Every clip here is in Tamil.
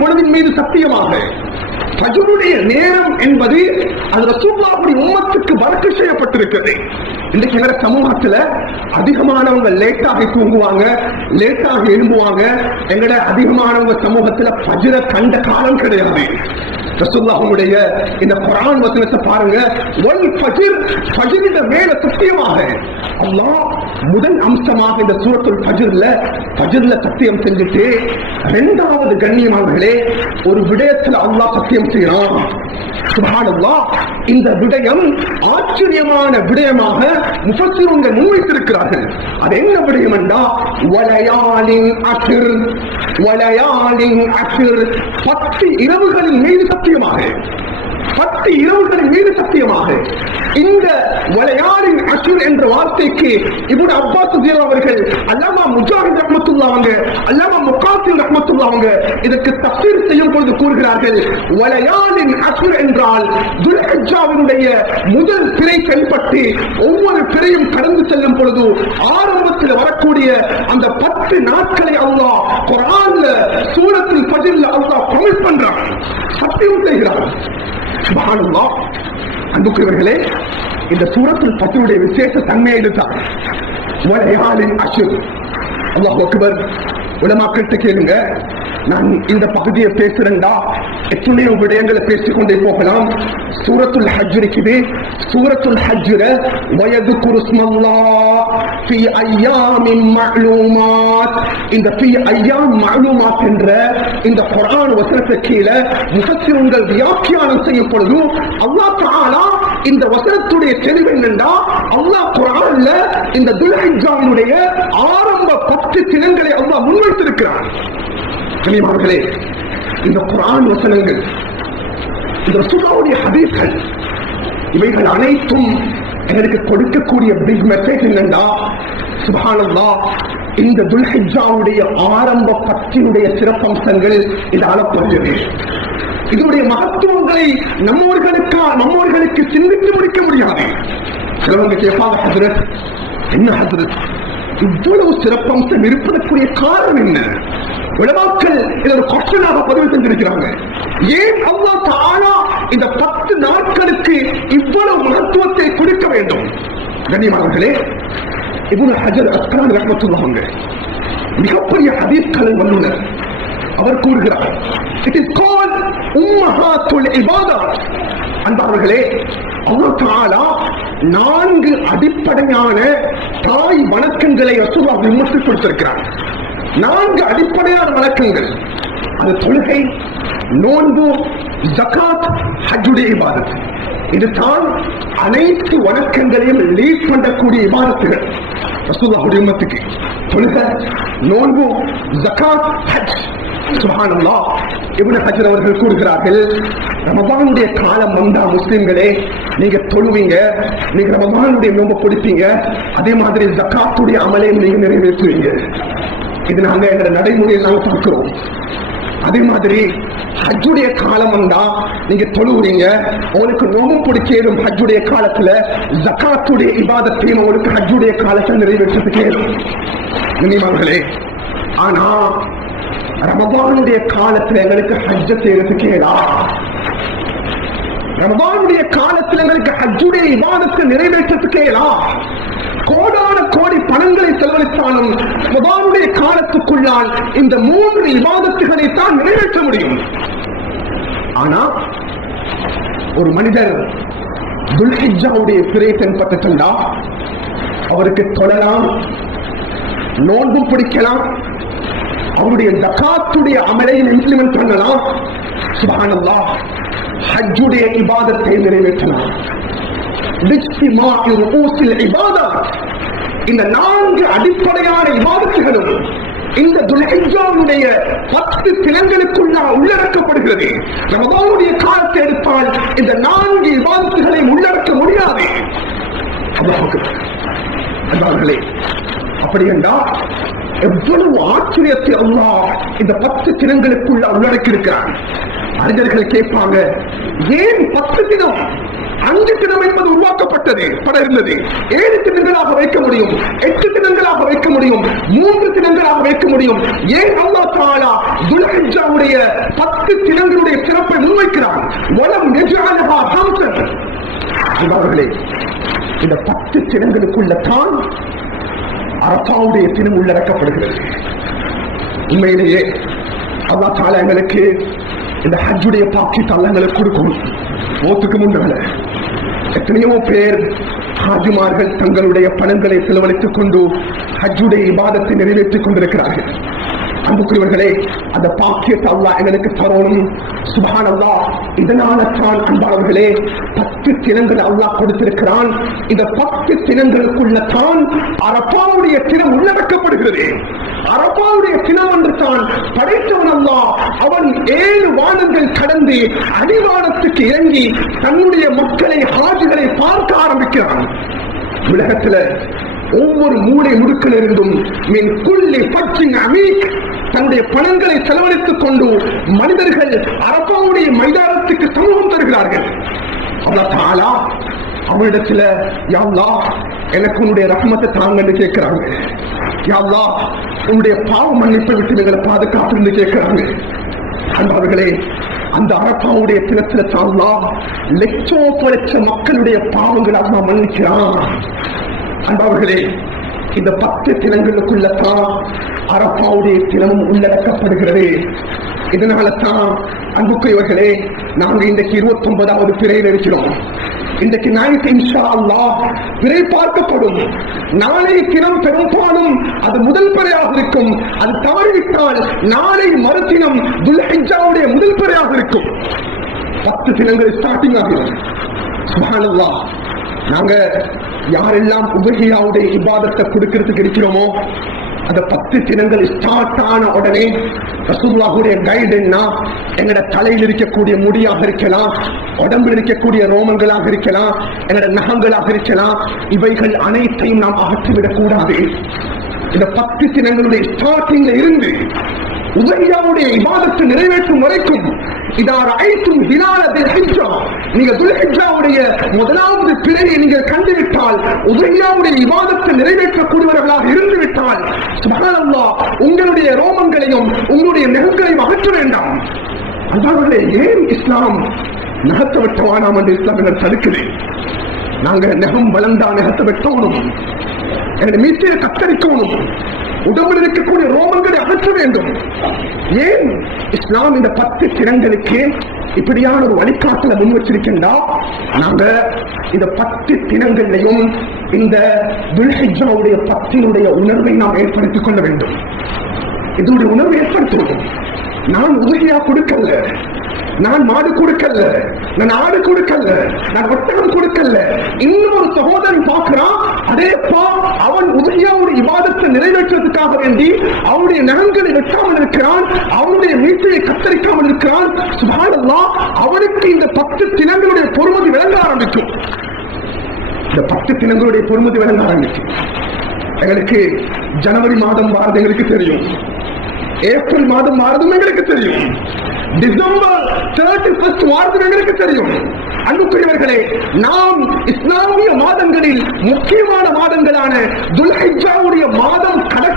பொழுதின் மீது சத்தியமாக பஜருடைய நேரம் என்பது அது ரசூலுல்லாஹுடைய உம்மத்துக்கு வழக்கு செய்யப்பட்டிருக்கிறது. இன்றைக்கு எங்க சமூகத்துல அதிகமானவங்க லேட்டாக தூங்குவாங்க லேட்டாக எழும்புவாங்க. எங்கட அதிகமானவங்க சமூகத்துல ஃபஜ்ர கண்ட காலம் கிடையாது. ரசூல்லாவுடைய இந்த குரான் வசனத்தை பாருங்க. ஒல் ஃபஜ்ர் ஃபஜ்ரிட மேல சத்தியமாக. அல்லாஹ் முதல் அம்சமாக இந்த சூரத்துல் ஃபஜ்ர்ல ஃபஜ்ர்ல சத்தியம் செஞ்சுட்டு இரண்டாவது கண்ணியமானவர்களே ஒரு விடயத்துல அல்லாஹ் சத்தியம் செய்யறான் சுபானல்லா இந்த விடயம் ஆச்சரியமான விடயமாக முஃபஸ்ஸிருங்க முன்வைத்திருக்கிறார்கள். அது என்ன விடயம் என்றா வலயாலின் அஷிர் வலயாலின் அஷிர் பத்து இரவுகளின் மீது சத்தியமாக. பத்து இரவுகளின் மீது சத்தியமாக. இந்த வலையாரின் அசுர் என்ற வார்த்தைக்கு இவரு அப்பாஸ் அவர்கள் அல்லாமா முஜாஹித் ரஹமத்துல்லா அவங்க அல்லாமா முகாசில் ரஹமத்துல்லா அவங்க இதற்கு தப்பீர் செய்யும் பொழுது கூறுகிறார்கள் வலையாரின் அசுர் என்றால் துல்ஹஜ்ஜாவினுடைய முதல் பிறை தென்பட்டு ஒவ்வொரு பிறையும் கடந்து செல்லும் பொழுது ஆரம்பத்தில் வரக்கூடிய அந்த பத்து நாட்களை அல்லாஹ் குரான்ல சூரத்தில் பதில் அல்லாஹ் ப்ராமிஸ் பண்றான் சத்தியம் செய்கிறான். சுபஹானல்லாஹ் அன்புக்குரியவர்களே இந்த சூரத்தில் பத்தினுடைய விசேஷ தன்மையை எடுத்தார். அல்லாஹ் அக்பர். உலமாக்கிட்ட கேளுங்க. நான் இந்த பகுதியை பேசுறேன்டா. எத்தனையோ விடயங்களை பேசிக்கொண்டே போகலாம். சூரத்துல் ஹஜ் இருக்குது. சூரத்துல் ஹஜ்ஜுல வயது குருஸ்மல்லா ஃபி ஐயாமின் மஅலூமாத் இந்த ஃபி ஐயாம் மஅலூமாத் என்ற இந்த குர்ஆன் வசனத்தை கீழே முஃபஸ்ஸிருங்கள் வியாக்கியானம் செய்யும் பொழுது அல்லாஹ் தஆலா இந்த வசனத்துடைய தெளிவு என்னண்டா அல்லாஹ் குர்ஆன்ல இந்த துல்ஹிஜ்ஜாவினுடைய ஆரம்ப பத்து தினங்களை அல்லாஹ் முன்வைத்திருக்கிறான். கனிமார்களே இந்த குரான் வசனங்கள் இந்த ரசூலுல்லாஹ்வுடைய ஹதீஸ்கள் இவைகள் அனைத்தும் எனக்கு கொடுக்கக்கூடிய பிக் மெசேஜ் என்னண்டா சுபஹானல்லாஹ் இந்த துல்ஹிஜாவுடைய ஆரம்ப பத்தினுடைய சிறப்பம்சங்கள் இது அளப்படுகிறது இதனுடைய மகத்துவங்களை நம்மவர்களுக்கா நம்மவர்களுக்கு சிந்தித்து முடிக்க முடியாது. சிலவங்க கேட்பாங்க ஹசரத் என்ன ஹசரத் இவ்வளவு சிறப்பம்சம் இருப்பதற்குரிய காரணம் என்ன? உலமாக்கள் இதை ஒரு கொஸ்டனாக பதிவு செஞ்சிருக்கிறாங்க. ஏன் அவ்வளவு தானா இந்த பத்து நாட்களுக்கு இவ்வளவு மகத்துவத்தை கொடுக்க வேண்டும்? கண்ணியமானவர்களே இப்னு ஹஜர் அஸ்கலான் ரஹ்மத்துல்லாஹங்க மிகப்பெரிய ஹதீஸ்களை வல்லுனர் அவர் கூறுகிறார் இட் இஸ் கால் உம்மஹாத்துல் இபாதா. அன்பார்களே அல்லாஹ் நான்கு அடிப்படையான தாய் வணக்கங்களை ரசூலுல்லாஹ் விமர்சி கொடுத்திருக்கிறார். நான்கு அடிப்படையான வணக்கங்கள். அது தொழுகை நோன்பு ஜகாத் ஹஜ்ஜுடைய இபாதத். இதுதான் அனைத்து வணக்கங்களையும் லீட் பண்ணக்கூடிய இபாதத்துகள். ரசூலுல்லாஹுடைய உம்மத்துக்கு தொழுகை நோன்பு ஜகாத் ஹஜ். சுபானல்லா இவன ஹஜர் அவர்கள் கூறுகிறார்கள் ரமபானுடைய காலம் வந்தா முஸ்லிம்களே நீங்க தொழுவீங்க நீங்க ரமபானுடைய நோம்ப பிடிப்பீங்க அதே மாதிரி ஜக்காத்துடைய அமலையும் நீங்க நிறைவேற்றுவீங்க. இது நாங்க எங்க நடைமுறையில் நாங்க பார்க்கிறோம். அதே மாதிரி ஹஜ்ஜுடைய காலம் வந்தா நீங்க தொழுவுறீங்க உங்களுக்கு நோம்பு பிடிச்சேரும் ஹஜ்ஜுடைய காலத்துல ஜக்காத்துடைய இபாதத்தையும் உங்களுக்கு ஹஜ்ஜுடைய காலத்தை நிறைவேற்றத்துக்கு ஏறும் கண்ணியமானவர்களே ஆனா ரமபானுடைய காலத்துல எங்களுக்கு ஹஜ்ஜ செய்யறதுக்கு ஏதா ரமபானுடைய காலத்துல எங்களுக்கு ஹஜ்ஜுடைய விவாதத்தை நிறைவேற்றத்துக்கு ஏதா கோடான கோடி பணங்களை செலவழித்தாலும் ரமபானுடைய காலத்துக்குள்ளால் இந்த மூன்று விவாதத்துகளை தான் நிறைவேற்ற முடியும். ஆனா ஒரு மனிதர் துல்ஹிஜாவுடைய பிறை தென்பட்டுட்டா அவருக்கு தொழலாம் நோன்பும் பிடிக்கலாம் அவருடைய ஜகாத்துடைய அமலையும் இம்ப்ளிமெண்ட் பண்ணலாம் சுபானல்லா ஹஜ்ஜுடைய இபாதத்தை நிறைவேற்றலாம். இந்த நான்கு அடிப்படையான இபாதத்துகளும் இந்த துல்ஹிஜாவுடைய பத்து தினங்களுக்குள்ள உள்ளடக்கப்படுகிறது. ரமதானுடைய காலத்தை எடுத்தால் இந்த நான்கு விவாதத்துகளை உள்ளடக்க முடியாது. அல்லாஹ் அக்பர். அப்படி என்றால் எவ்வளவு ஆச்சரியத்தை அல்லா இந்த பத்து தினங்களுக்குள்ள உள்ளடக்கி அறிஞர்களை கேட்பாங்க ஏன் பத்து தினம்? அஞ்சு தினம் என்பது உருவாக்கப்பட்டது பட இருந்தது. ஏழு தினங்களாக வைக்க முடியும் எட்டு தினங்களாக வைக்க முடியும் மூன்று தினங்களாக வைக்க முடியும். ஏன் அல்லா தாலா துலஹிஜாவுடைய பத்து தினங்களுடைய சிறப்பை முன்வைக்கிறான்? வளம் நெஜாலஹா ஹாம்சன் இந்த பத்து தினங்களுக்குள்ள தான் அரசாவுடைய உள்ளடக்கப்படுகிறது. உண்மையிலேயே அல்லா தால எங்களுக்கு இந்த ஹஜ்ஜுடைய பாக்கி தள்ளங்களுக்கு கொடுக்கும். ஓத்துக்கு முன்னால எத்தனையோ பேர் ஹாஜிமார்கள் தங்களுடைய பணங்களை செலவழித்துக் கொண்டு ஹஜ்ஜுடைய இபாதத்தை நிறைவேற்றிக் கொண்டிருக்கிறார்கள். அன்புக்குரியவர்களே அந்த பாக்கியத்தை அல்லா எங்களுக்கு தரணும். சுபான் அல்லா இதனால்தான் அன்பானவர்களே பத்து தினங்கள் அல்லா கொடுத்திருக்கிறான். இந்த பத்து தினங்களுக்குள்ள தான் அரப்பாவுடைய தினம் உள்ளடக்கப்படுகிறது. அரப்பாவுடைய தினம் என்று தான் படைத்தவன் அல்லா அவன் ஏழு வானங்கள் கடந்து அடிவானத்துக்கு இறங்கி தன்னுடைய மக்களை ஹாஜிகளை பார்க்க ஆரம்பிக்கிறான். உலகத்துல ஒவ்வொரு மூளை முடுக்கிலிருந்தும் மின் குள்ளி பச்சின் அமீக் தங்களுடைய பணங்களை செலவழித்துக் கொண்டு மனிதர்கள் அரபாவுடைய மைதானத்துக்கு சமூகம் தருகிறார்கள். அவனிடத்துல யாவ்லா எனக்கு உன்னுடைய ரஹ்மத்தை தாங்கன்னு கேட்கிறாங்க. யாவ்லா உன்னுடைய பாவ மன்னிப்பை விட்டு எங்களை பாதுகாப்புன்னு கேட்கிறாங்க. அன்பார்களே அந்த அரப்பாவுடைய பிணத்துல தாங்களா லட்சம் பலட்ச மக்களுடைய பாவங்களை அம்மா மன்னிக்கிறான். அன்பார்களே இந்த பத்து தினங்களுக்குள்ள தான் அரப்பாவுடைய தினமும் உள்ளடக்கப்படுகிறது. இதனால தான் அன்புக்குரியவர்களே நாங்க இன்றைக்கு இருபத்தி ஒன்பதாவது பிறையில் இருக்கிறோம். இன்றைக்கு நாளைக்கு இன்ஷா அல்லா பிறை பார்க்கப்படும். நாளை தினம் பெரும்பாலும் அது முதல் பிறையாக இருக்கும். அது தவறிவிட்டால் நாளை மறுதினம் துல்ஹிஜாவுடைய முதல் பிறையாக இருக்கும். பத்து தினங்கள் ஸ்டார்டிங் ஆகும் சுபானல்லா நாங்க யாரெல்லாம் உபகியாவுடைய இபாதத்தை கொடுக்கிறதுக்கு இருக்கிறோமோ அந்த பத்து தினங்கள் ஸ்டார்ட் ஆன உடனே ரசூல்லாவுடைய கைடுன்னா என்னோட தலையில் இருக்கக்கூடிய முடியாக இருக்கலாம் உடம்பில் இருக்கக்கூடிய ரோமங்களாக இருக்கலாம் என்னோட நகங்களாக இருக்கலாம் இவைகள் அனைத்தையும் நாம் அகற்றிவிடக் கூடாது. இந்த பத்து தினங்களுடைய ஸ்டார்டிங்ல இருந்து உதயாவுடைய விவாதத்தை நிறைவேற்றும் வரைக்கும் இதார ஐத்தும் வினாலத்தில் ஹிஜ்ஜா நீங்க துல்ஹிஜ்ஜாவுடைய முதலாவது பிறையை நீங்கள் கண்டுவிட்டால் உதயாவுடைய விவாதத்தை நிறைவேற்றக்கூடியவர்களாக இருந்து விட்டால் சுபகானல்லா உங்களுடைய ரோமங்களையும் உங்களுடைய நெகங்களையும் அகற்ற வேண்டாம். அன்பார்களே ஏன் இஸ்லாம் நகர்த்த விட்ட வானாம் என்று இஸ்லாம் என்ன தடுக்குது? நாங்கள் நெகம் வளர்ந்தா நகர்த்த விட்டோனும் என்னை மீட்டில கத்தரிக்கணும். உடம்பில் இருக்கக்கூடிய ரோமங்களை அகற்ற வேண்டும். ஏன்? இஸ்லாம் இந்த பத்து திறன்களுக்கு இப்படியான ஒரு வழிகாட்டல முன் வச்சிருக்கின்றா? நாங்க இந்த பத்து தினங்கள்லையும் இந்த துல்ஹிஜாவுடைய பத்தினுடைய உணர்வை நாம் ஏற்படுத்திக் கொள்ள வேண்டும். இதனுடைய உணர்வை ஏற்படுத்துவோம். நான் உதவியா கொடுக்கல நான் மாடு கொடுக்கல நான் ஆடு கொடுக்கல நான் ஒட்டகம் கொடுக்கல இன்னொரு சகோதரன் அதே பா நிறைவேற்றுவதற்காக வேண்டி அவருடைய நகன்களை வெட்டாமல் இருக்கிறான் அவனுடைய மீசையை கத்தரிக்காமல் இருக்கிறான். அவனுக்கு இந்த பத்து தினங்களுடைய பொறுமதி விளங்க ஆரம்பிக்கும். இந்த பத்து தினங்களுடைய பொறுமதி விளங்க ஆரம்பிக்கும். எங்களுக்கு ஜனவரி மாதம் வாரது எங்களுக்கு தெரியும். ஏப்ரல் மாதம் வாரதும் எங்களுக்கு தெரியும். டிசம்பர் தேர்ட்டி ஃபர்ஸ்ட் வாரது எங்களுக்கு தெரியும். அன்புக்குரியவர்களே நாம் இஸ்லாமிய மாதங்களில் முக்கியமான மாதங்களான துல்ஹிஜாவுடைய மாத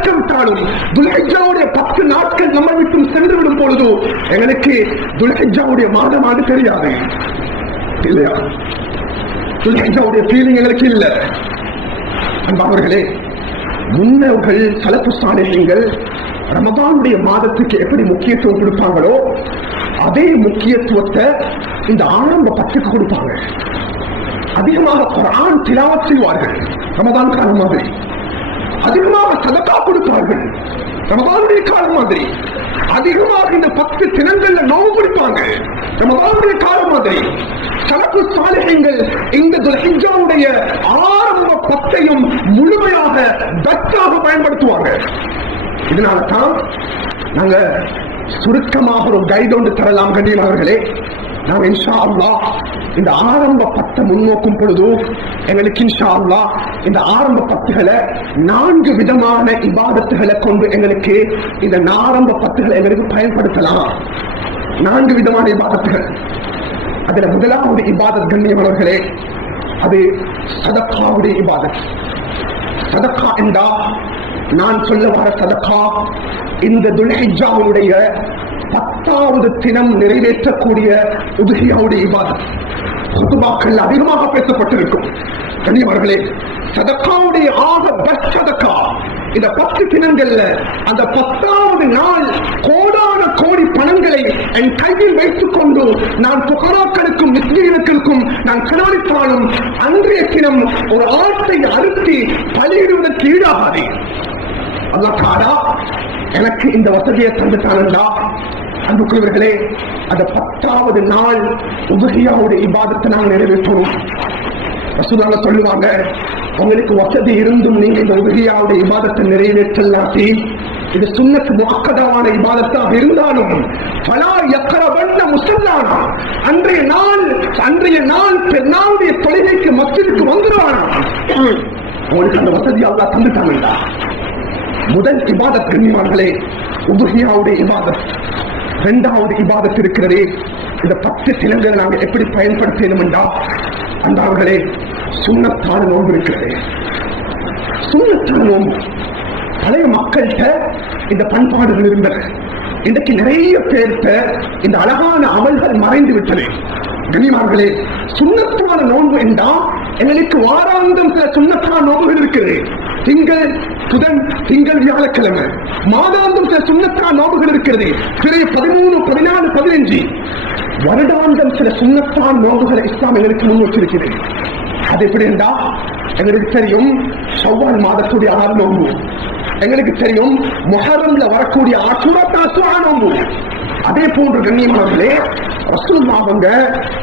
மாற்றம் காணும் துல்ஹிஜாவுடைய பத்து நாட்கள் நம்மை விட்டும் சென்று விடும் பொழுது எங்களுக்கு துல்ஹிஜாவுடைய மாதமாக தெரியாது. இல்லையா? துல்ஹிஜாவுடைய ஃபீலிங் எங்களுக்கு இல்லை. அன்பாவர்களே முன்னவர்கள் சலப்பு சாலைகள் ரமதானுடைய மாதத்துக்கு எப்படி முக்கியத்துவம் கொடுப்பாங்களோ அதே முக்கியத்துவத்தை இந்த ஆரம்ப பத்துக்கு கொடுப்பாங்க. அதிகமாக குரான் திலாவத் செய்வார்கள். ரமதான் காரணமாக அதிகமாக சதக்கா கொடுப்பார்கள். ரமபானுடைய காலம் மாதிரி. அதிகமாக இந்த பத்து தினங்கள்ல நோவு பிடிப்பாங்க ரமபானுடைய காலம் மாதிரி. சலக்கு சாலைகள் இந்த துல்ஹிஜாவுடைய ஆரம்ப பத்தையும் முழுமையாக தத்தாக பயன்படுத்துவாங்க. இதனால தான் நாங்க சுருக்கமாக ஒரு கைடு ஒன்று தரலாம் கண்டிப்பார்களே நாம் இன்ஷா அல்லா இந்த ஆரம்ப பத்தை முன்னோக்கும் பொழுது எங்களுக்கு இன்ஷா அல்லா இந்த ஆரம்ப பத்துகளை நான்கு விதமான இபாதத்துகளை கொண்டு எங்களுக்கு இந்த ஆரம்ப பத்துகளை எங்களுக்கு பயன்படுத்தலாம். நான்கு விதமான இபாதத்துகள். அதுல முதலாவது இபாதத் கண்ணியமானவர்களே அது சதக்காவுடைய இபாதத். சதக்கா என்றா நான் சொல்ல வர சதக்கா இந்த துல்ஹிஜாவுடைய பத்தாவது தினம் நிறைவேற்றக்கூடிய உதுகியாவுடைய இவாதம் குத்துபாக்கள் அதிகமாக பேசப்பட்டிருக்கும். கண்ணியவர்களே சதக்காவுடைய ஆக பெஸ்ட் சதக்கா. இந்த பத்து தினங்கள்ல அந்த பத்தாவது நாள் கோடான கோடி பணங்களை என் கையில் வைத்துக் கொண்டு நான் புகராக்களுக்கும் மிஸ்லீனர்களுக்கும் நான் செலவழித்தாலும் அன்றைய தினம் ஒரு ஆட்டை அறுத்தி பலியிடுவதற்கு ஈடாகாதே. அல்லாஹாடா எனக்கு இந்த வசதியை தந்துட்டானண்டா அன்புக்குரியவர்களே அந்த பத்தாவது நாள் உபகியாவுடைய இபாதத்தை நாங்கள் நிறைவேற்றணும் ரசூலாங்க சொல்லுவாங்க உங்களுக்கு வசதி இருந்தும் நீங்க இந்த உபகியாவுடைய இபாதத்தை நிறைவேற்றலாட்டி இது சுண்ணத்து முக்கதாவான இபாதத்தாக இருந்தாலும் பலா எக்கரவண்ண முசல்லானா அன்றைய நாள் அன்றைய நாள் பெண்ணாவுடைய தொழுகைக்கு மத்திற்கு வந்துடுவானா உங்களுக்கு அந்த வசதி அல்லா தந்துட்டாங்கடா முதல் இபாதத் கண்ணியவான்களே உபகியாவுடைய இபாதத். இரண்டாவது இபாதத்து இருக்கிறதே. இந்த பத்து சிலங்களை நாங்கள் எப்படி பயன்படுத்தணும் என்றா? அந்த அவர்களே சுண்ணத்தான நோன்பு இருக்கிறது. சுண்ணத்தான நோன்பு. பழைய மக்கள்கிட்ட இந்த பண்பாடுகள் இருந்தன. இன்றைக்கு நிறைய பேர்த்த இந்த அழகான அமல்கள் மறைந்து விட்டன. கனிமார்களே சுண்ணத்தான நோன்பு என்றா எங்களுக்கு வாராந்தம் சில சுண்ணத்தான நோன்புகள் இருக்குது திங்கள் புதன் திங்கள் வியாழக்கிழமை. மாதாந்தம் சில சுண்ணத்தா நோன்புகள் இருக்கிறது. பிறைய பதிமூணு பதினாலு பதினஞ்சு. வருடாந்தம் சில சுண்ணத்தா நோன்புகளை இஸ்லாம் எங்களுக்கு முன் வச்சிருக்கிறது அது எப்படி இருந்தா? எங்களுக்கு தெரியும் செவ்வாய் மாதத்துடைய ஆறு நோம்பு. எங்களுக்கு தெரியும் முஹரம்ல வரக்கூடிய ஆசுரத்தா நோம்பு. அதே போன்று கண்ணியமானவர்களே ரசூல் அவங்க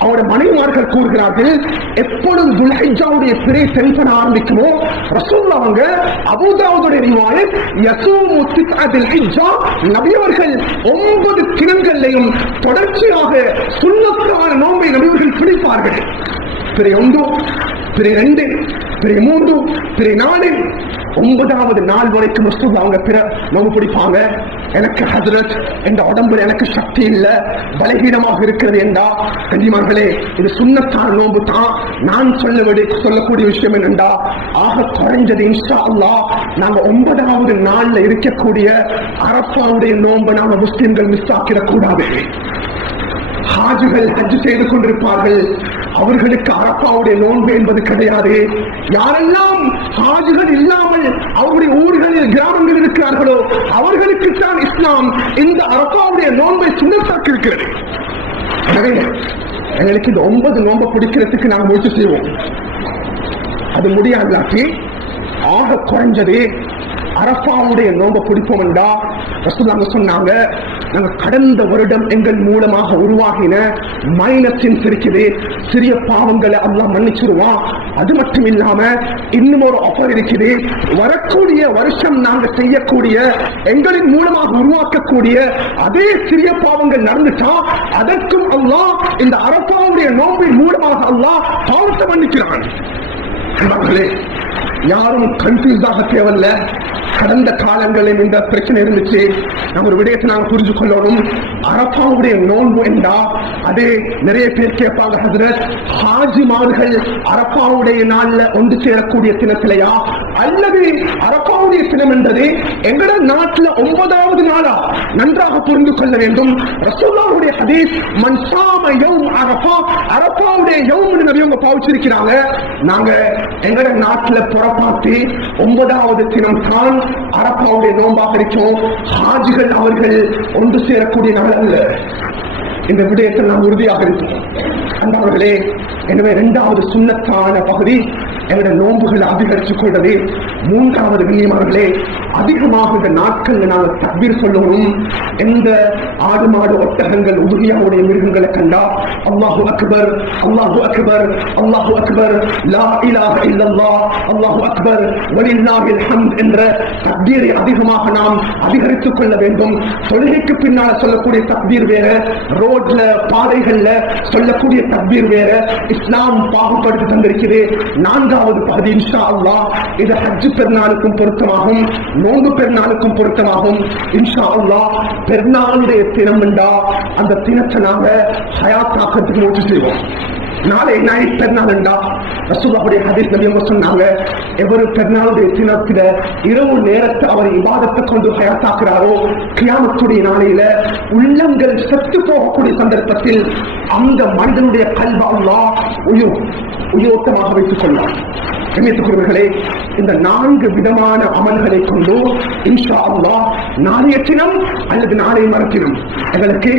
அவருடைய மனைவிமார்கள் கூறுகிறார்கள் எப்பொழுது துல்ஹிஜாவுடைய சிறை செல்பன ஆரம்பிக்குமோ ரசூல் அவங்க அபூதாவுடைய ரிவாயத் யசூமு திஸ்அதில் ஹிஜ்ஜா நபியவர்கள் ஒன்பது தினங்களையும் தொடர்ச்சியாக சுண்ணத்தான நோன்பை நபியவர்கள் பிடிப்பார்கள். பிறை ஒன்று பிறை ரெண்டு பிறை மூன்று பிறை நாலு ஒன்பதாவது நாள் வரைக்கும் ரசூல் அவங்க பிற நோவு பிடிப்பாங்க. எனக்கு ஹசரத் என்ற உடம்புல எனக்கு சக்தி இல்லை. பலகீனமாக இருக்கிறது என்றா? கண்டிமார்களே இது சுண்ணத்தான நோன்பு தான். நான் சொல்ல சொல்லக்கூடிய விஷயம் என்னண்டா ஆக குறைஞ்சது இன்ஷா அல்லா நாங்க ஒன்பதாவது நாள்ல இருக்கக்கூடிய அரப்பாவுடைய நோன்பை நாம முஸ்லிம்கள் மிஸ் ஆக்கிடக்கூடாது. ஹாஜிகள் ஹஜ் செய்து கொண்டிருப்பார்கள். அவர்களுக்கு அரப்பாவுடைய நோன்பு என்பது கிடையாது. யாரெல்லாம் ஹாஜிகள் இல்லாமல் அவருடைய ஊர்களில் கிராமங்கள் இருக்கிறார்களோ அவர்களுக்கு தான் இஸ்லாம். இந்த அரப்பாவுடைய நோன்பை சுண்ணத்தாக்கி இருக்கிறது எனவே எங்களுக்கு இந்த ஒன்பது நோன்பை பிடிக்கிறதுக்கு நாங்கள் முயற்சி செய்வோம். அது முடியாதாக்கி ஆக குறைஞ்சது அரப்பாவுடைய நோன்பை பிடிப்போம் என்றா சொன்னாங்க நாங்கள் கடந்த வருடம் எங்கள் மூலமாக உருவாகின மைனஸின் இருக்குது சிறிய பாவங்களை அல்லாஹ் மன்னிச்சிருவான் அது மட்டும் இல்லாம இன்னும் ஒரு ஆஃபர் இருக்குது. வரக்கூடிய வருஷம் நாங்கள் செய்யக்கூடிய எங்களின் மூலமாக உருவாக்கக்கூடிய அதே சிறிய பாவங்கள் நடந்துட்டா அதற்கும் அல்லாஹ் இந்த அரப்பாவுடைய நோம்பின் மூலமாக அல்லாஹ் பாவத்தை மன்னிக்கிறான். யாரும் கன்ஃபியூஸ் ஆக தேவையில்ல. கடந்த காலங்களில் இந்த பிரச்சனை இருந்துச்சு. நம்ம ஒரு விடயத்தை நாங்கள் புரிஞ்சு கொள்ளணும். அரப்பாவுடைய நோன்பு என்றா அதே நிறைய பேர் கேட்பாங்க ஹசரத் ஹாஜிமார்கள் அரப்பாவுடைய நாள்ல ஒன்று சேரக்கூடிய தினத்திலையா? அல்லது அரப்பாவுடைய தினம் என்றது எங்கட நாட்டுல ஒன்பதாவது நாளா? நன்றாக புரிந்து கொள்ள வேண்டும். ரசூல்லாவுடைய ஹதீஸ் மன்சாம யௌம் அரபா அரபாவுடைய யௌம் நபியவங்க பாவிச்சிருக்கிறாங்க. நாங்க எங்கட நாட்டுல புறப்பாத்தி ஒன்பதாவது தினம் தான் அரப்பாவுடைய நோன்பாக இருக்கும் ஹாஜிகள் அவர்கள் ஒன்று சேரக்கூடிய நாள் அல்ல. இந்த விடயத்தில் நாம் உறுதியாக இருக்கிறோம். அந்தவர்களே எனவே இரண்டாவது சுண்ணத்தான பகுதி எங்களுடைய நோன்புகளை அதிகரித்துக் கொள்வது மூன்றாவது கண்ணியமானவர்களே அதிகமாக இந்த நாட்கள்ல நாங்கள் தக்பீர் சொல்லணும் எந்த ஆடு மாடு ஒட்டகங்கள் உறுதியாவுடைய மிருகங்களை கண்டா அல்லாஹு அக்பர் அல்லாஹு அக்பர் அல்லாஹு அக்பர் லா இலாஹ இல்லல்லா அல்லாஹு அக்பர் வலில்லாஹில் ஹம்த் என்ற தக்பீரை அதிகமாக நாம் அதிகரித்துக் கொள்ள வேண்டும். தொழுகைக்கு பின்னால் சொல்லக்கூடிய தக்பீர் வேற ரோட்ல பாதைகள்ல சொல்லக்கூடிய தக்பீர் வேற இஸ்லாம் பாகுபடுத்தி தந்திருக்கிறது. நான்காவது பகுதி இன்ஷா அல்லா இது ஹஜ்ஜு பெருநாளுக்கும் பொருத்தமாகும் நோன்பு பெருநாளுக்கும் பொருத்தமாகும். இன்ஷா அல்லா பெருநாளுடைய தினம் என்றா அந்த தினத்தை நாங்க ஹயாத்தாக்கிறதுக்கு முயற்சி செய்வோம். நாளை நைட் பெருநாள் என்றா ரசூலாவுடைய ஹதீஸ் நபி சொன்னாங்க எவரு பெருநாளுடைய தினத்தில இரவு நேரத்தை அவர் இபாதத்தை கொண்டு ஹயாத்தாக்குறாரோ கியாமத்துடைய நாளையில உள்ளங்கள் செத்து போகக்கூடிய சந்தர்ப்பத்தில் அந்த மனிதனுடைய கல்வா உயிர் உயிரோட்டமாக வைத்துக் கொள்வார் கண்ணியத்துக்குரியவர்களே இந்த நான்கு விதமான அமல்களை கொண்டு இன்ஷா அல்லா நாளைய தினம் அல்லது நாளை மறுத்தினம் எங்களுக்கு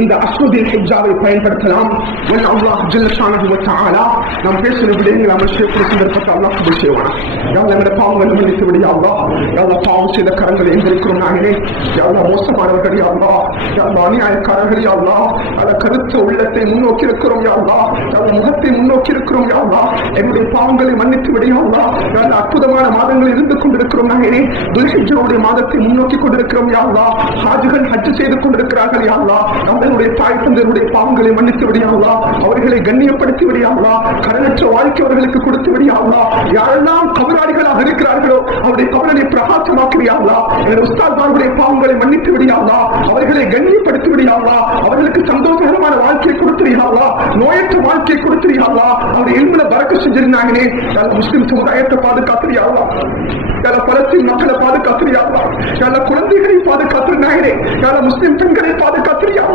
இந்த அஸ்வதில் ஹிஜாவை பயன்படுத்தலாம். வல்ல அல்லாஹ் ஜல்ல வ தஆலா நாம் பேசுகிற விடயங்கள் அமைச்சர் செய்யக்கூடிய அல்லாஹ் கபூல் செய்வானா? யாழ் எங்களுடைய பாவங்களை மன்னித்து விடு யா அல்லாஹ் யா அல்லாஹ் பாவம் செய்த கரங்களை எந்திருக்கிறோம் நாங்களே. யா அல்லாஹ் மோசமானவர்கள் யா அல்லாஹ் யா அல்லாஹ் அநியாயக்காரர்கள் யா அல்லாஹ் அந்த கருத்த உள்ளத்தை முன்னோக்கி இருக்கிறோம் யா அல்லாஹ் யா முகத்தை முன்னோக்கி இருக்கிறோம் யா அல்லாஹ் எங்களுடைய பாவங்களை மன்னித்து அற்புதமான மாதங்கள் இருந்து கொண்டிருக்கிறோம் நாங்களே துல்ஹிஜ்ஜாவுடைய மாதத்தை முன்னோக்கி கொண்டிருக்கிறோம் யாவா அல்லாஹ் ஹாஜிகள் ஹஜ் செய்து கொண்டிருக்கிறார்கள் யா நம்மளுடைய தாய் தந்தையருடைய பாவங்களை மன்னித்து விடு அவர்களை கண்ணியப்படுத்தி விடு கடனற்ற வாழ்க்கை அவர்களுக்கு கொடுத்து விடு யாரெல்லாம் கபராளிகளாக இருக்கிறார்களோ அவருடைய கபரனை பிரகாசமாக்கி யா உஸ்தாத் எங்கள் பாவங்களை மன்னித்து விடு அவர்களை கண்ணியப்படுத்தி விடு அவர்களுக்கு சந்தோஷகரமான வாழ்க்கையை கொடுத்து நோயற்ற வாழ்க்கையை கொடுத்து அவருடைய எல்முல பறக்க செஞ்சிருந்தாங்களே முஸ்லிம் சமுதாயத்தை பாதுகாத்து யா அல்லாஹ் பலஸ்தீன் மக்களை பாதுகாத்து யா குழந்தைகளை பாதுகாத்து நாயனே யாழ் முஸ்லிம் பெண்களை பாதுகாத்து யா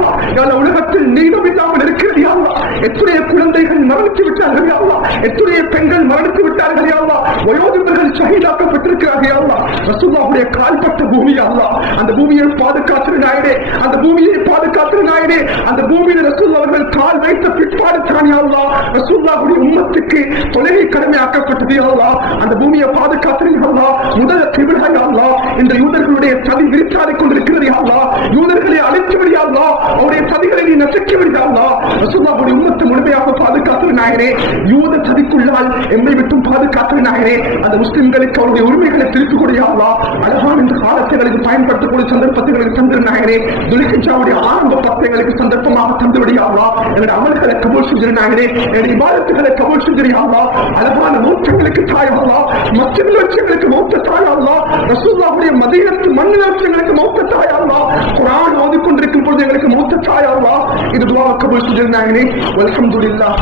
உலகத்தில் நீளம் இல்லாமல் இருக்கிறது யாவா எத்தனை குழந்தைகள் மரணித்து விட்டார்கள் யாவா எத்துடைய பெண்கள் மரணித்து விட்டார்கள் யாவா வயோதிபர்கள் சகிதாக்கப்பட்டிருக்கிறார்கள் யாவா ரசூல்லாவுடைய கால்பட்ட பூமி யா அந்த பூமியை பாதுகாத்து நாயனே அந்த பூமியை பாதுகாத்து நாயனே அந்த பூமியில் ரசூல் அவர்கள் கால் வைத்த பிற்பாடு தான் யா ரசூல்லாவுடைய ரசூலுல்லாஹுடைய உம்மத்துக்கு தொலைவை கடமையாக்கப்பட்டது யா அல்லாஹ் அந்த பூமியை பாதுகாத்து யா அல்லாஹ் முதல் கிபிலா யா இந்த யூதர்களுடைய சதி விரித்தாடி கொண்டிருக்கிறது யா யூதர்களை அழைத்து விடு அவருடைய சதிகளை நீ நசுக்கி விடு ரசூல்லாவுடைய அல்லாஹ் உம்மத்தை முழுமையாக பாதுகாத்து நாயனே யூத சதிக்குள்ளால் எம்மை விட்டும் பாதுகாத்து நாயனே அந்த முஸ்லிம்களுக்கு அவருடைய உரிமைகளை திருப்பிக் கொடு யா அல்லாஹ் அழகான இந்த காலத்தைகளுக்கு பயன்படுத்தக்கூடிய சந்தர்ப்பத்துகளுக்கு தந்திரு நாயனே துலிகிச்சாவுடைய ஆரம்ப பத்திரங்களுக்கு சந்தர்ப்பமாக தந்துவிடு யா என்னுடைய அமல்களை கபோல் செஞ்சிரு நாயனே என்னுடைய இபாதத்துகளை கபோல் செஞ்சிரு அழகான மூச்சங்களுக்கு தாயாவா? மற்ற லட்சங்களுக்கு மௌத்த தாயாவா? ரசூல்லாவுடைய மதியத்து மண் லட்சங்களுக்கு மௌத்த தாயாவா? குரான் ஓதிக்கொண்டிருக்கும் பொழுது எங்களுக்கு மௌத்த தாயாவா? இது துஆ கபூல் செஞ்சிரு நாயனே வல்ஹம்துலில்லாஹ்.